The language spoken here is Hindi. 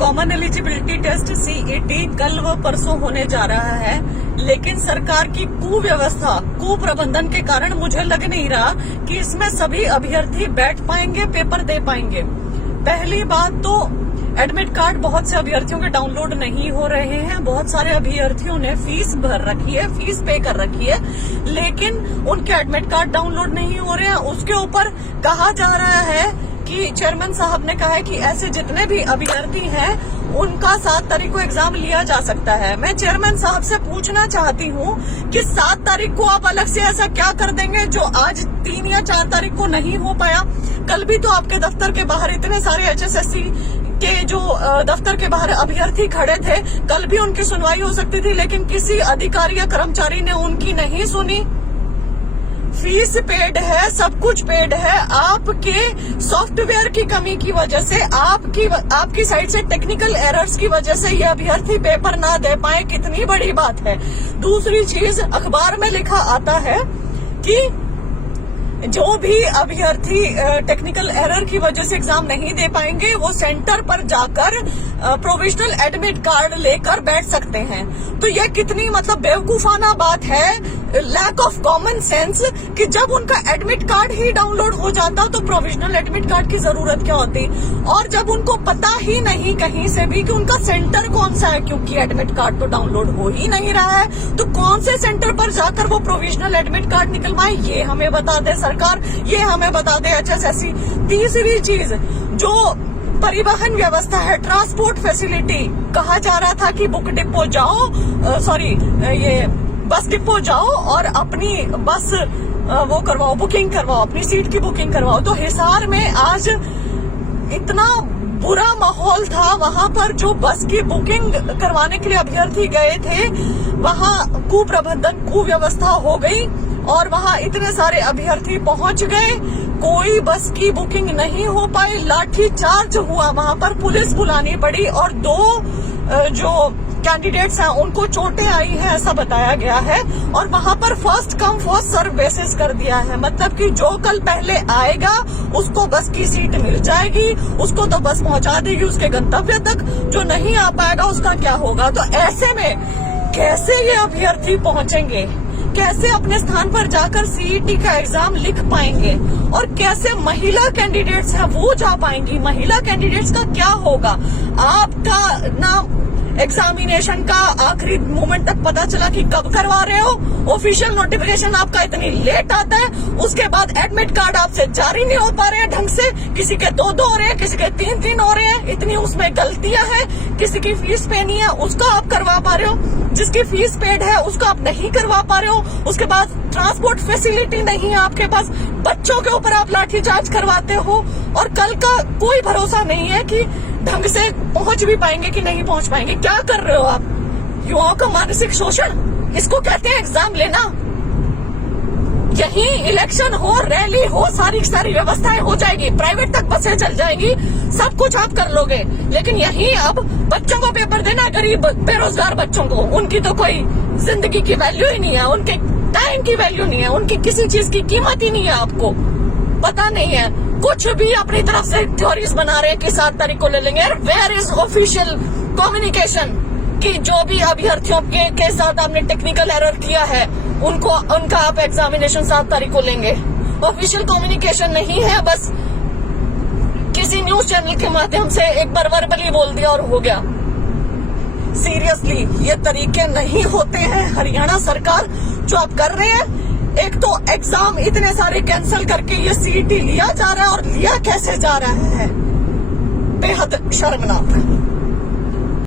कॉमन एलिजिबिलिटी टेस्ट सीईटी कल व परसों होने जा रहा है, लेकिन सरकार की कुव्यवस्था, कुप्रबंधन के कारण मुझे लग नहीं रहा कि इसमें सभी अभ्यर्थी बैठ पाएंगे, पेपर दे पाएंगे। पहली बात तो एडमिट कार्ड बहुत से अभ्यर्थियों के डाउनलोड नहीं हो रहे हैं। बहुत सारे अभ्यर्थियों ने फीस भर रखी है, फीस पे कर रखी है, लेकिन उनके एडमिट कार्ड डाउनलोड नहीं हो रहे हैं। उसके ऊपर कहा जा रहा है कि चेयरमैन साहब ने कहा है कि ऐसे जितने भी अभ्यर्थी हैं उनका 7 तारीख को एग्जाम लिया जा सकता है। मैं चेयरमैन साहब से पूछना चाहती हूँ कि 7 तारीख को आप अलग से ऐसा क्या कर देंगे जो आज 3 या 4 तारीख को नहीं हो पाया। कल भी तो आपके दफ्तर के बाहर इतने सारे एचएसएससी के जो दफ्तर के बाहर अभ्यर्थी खड़े थे, कल भी उनकी सुनवाई हो सकती थी, लेकिन किसी अधिकारी या कर्मचारी ने उनकी नहीं सुनी। फीस पेड है, सब कुछ पेड है। आपके सॉफ्टवेयर की कमी की वजह से, आपकी साइड से टेक्निकल एरर्स की वजह से ये अभ्यर्थी पेपर ना दे पाए, कितनी बड़ी बात है। दूसरी चीज, अखबार में लिखा आता है कि जो भी अभ्यर्थी टेक्निकल एरर की वजह से एग्जाम नहीं दे पाएंगे वो सेंटर पर जाकर प्रोविजनल एडमिट कार्ड लेकर बैठ सकते हैं। तो ये कितनी बेवकूफाना बात है, लैक ऑफ कॉमन सेंस, कि जब उनका एडमिट कार्ड ही डाउनलोड हो जाता तो प्रोविजनल एडमिट कार्ड की जरूरत क्या होती। और जब उनको पता ही नहीं कहीं से भी कि उनका सेंटर कौन सा है, क्योंकि एडमिट कार्ड तो डाउनलोड हो ही नहीं रहा है, तो कौन से सेंटर पर जाकर वो प्रोविजनल एडमिट कार्ड निकलवाए, ये हमें बता दे सरकार, ये हमें बता दे एचएसएससी। तीसरी चीज, जो परिवहन व्यवस्था है, ट्रांसपोर्ट फैसिलिटी, कहा जा रहा था कि बुक डिपो जाओ, ये बस डिपो जाओ और अपनी बस वो करवाओ, बुकिंग करवाओ, अपनी सीट की बुकिंग करवाओ। तो हिसार में आज इतना बुरा माहौल था, वहां पर जो बस की बुकिंग करवाने के लिए अभ्यर्थी गए थे, वहां कुप्रबंधन, कुव्यवस्था हो गई और वहां इतने सारे अभ्यर्थी पहुंच गए, कोई बस की बुकिंग नहीं हो पाई, लाठी चार्ज हुआ, वहां पर पुलिस बुलानी पड़ी और 2 जो कैंडिडेट्स हैं उनको चोटें आई हैं, ऐसा बताया गया है। और वहां पर first come first serve basis कर दिया है, मतलब कि जो कल पहले आएगा उसको बस की सीट मिल जाएगी, उसको तो बस पहुंचा देगी उसके गंतव्य तक, जो नहीं आ पाएगा उसका क्या होगा। तो ऐसे में कैसे ये अभ्यर्थी पहुंचेंगे, कैसे अपने स्थान पर जाकर सीईटी का एग्जाम लिख पाएंगे, और कैसे महिला कैंडिडेट्स हैं वो जा पाएंगी। महिला कैंडिडेट्स का क्या होगा। आपका ना एग्जामिनेशन का आखिरी मोमेंट तक पता चला कि कब करवा रहे हो, ऑफिशियल नोटिफिकेशन आपका इतनी लेट आता है, उसके बाद एडमिट कार्ड आपसे जारी नहीं हो पा रहे हैं ढंग से, किसी के 2 हो रहे हैं, किसी के 3 हो रहे हैं, इतनी उसमें गलतियां हैं, किसी की फीस पे नहीं है उसका आप करवा पा रहे हो, जिसकी फीस पेड है उसको आप नहीं करवा पा रहे हो, उसके बाद ट्रांसपोर्ट फैसिलिटी नहीं है आपके पास, बच्चों के ऊपर आप लाठीचार्ज करवाते हो, और कल का कोई भरोसा नहीं है कि ढंग से पहुंच भी पाएंगे कि नहीं पहुंच पाएंगे। क्या कर रहे हो आप? युवाओं का मानसिक शोषण, इसको कहते हैं एग्जाम लेना। यही इलेक्शन हो, रैली हो, सारी व्यवस्थाएं हो जाएगी, प्राइवेट तक बसें चल जाएंगी, सब कुछ आप कर लोगे, लेकिन यही अब बच्चों को पेपर देना, गरीब बेरोजगार बच्चों को, उनकी तो कोई जिंदगी की वैल्यू ही नहीं है, उनके टाइम की वैल्यू नहीं है, उनकी किसी चीज की कीमत ही नहीं है, आपको पता नहीं है, कुछ भी अपनी तरफ से थ्योरीज बना रहे हैं कि 7 तारीख को ले लेंगे। वेयर इज ऑफिशियल कम्युनिकेशन कि जो भी अभ्यर्थियों के साथ आपने टेक्निकल एरर किया है उनका आप एग्जामिनेशन 7 तारीख को लेंगे। ऑफिशियल कम्युनिकेशन नहीं है, बस किसी न्यूज चैनल के माध्यम से एक बार वर्बली बोल दिया और हो गया। सीरियसली ये तरीके नहीं होते हैं। हरियाणा सरकार जो आप कर रहे हैं, एक तो एग्जाम इतने सारे कैंसिल करके ये सीईटी लिया जा रहा है, और लिया कैसे जा रहा है, बेहद शर्मनाक।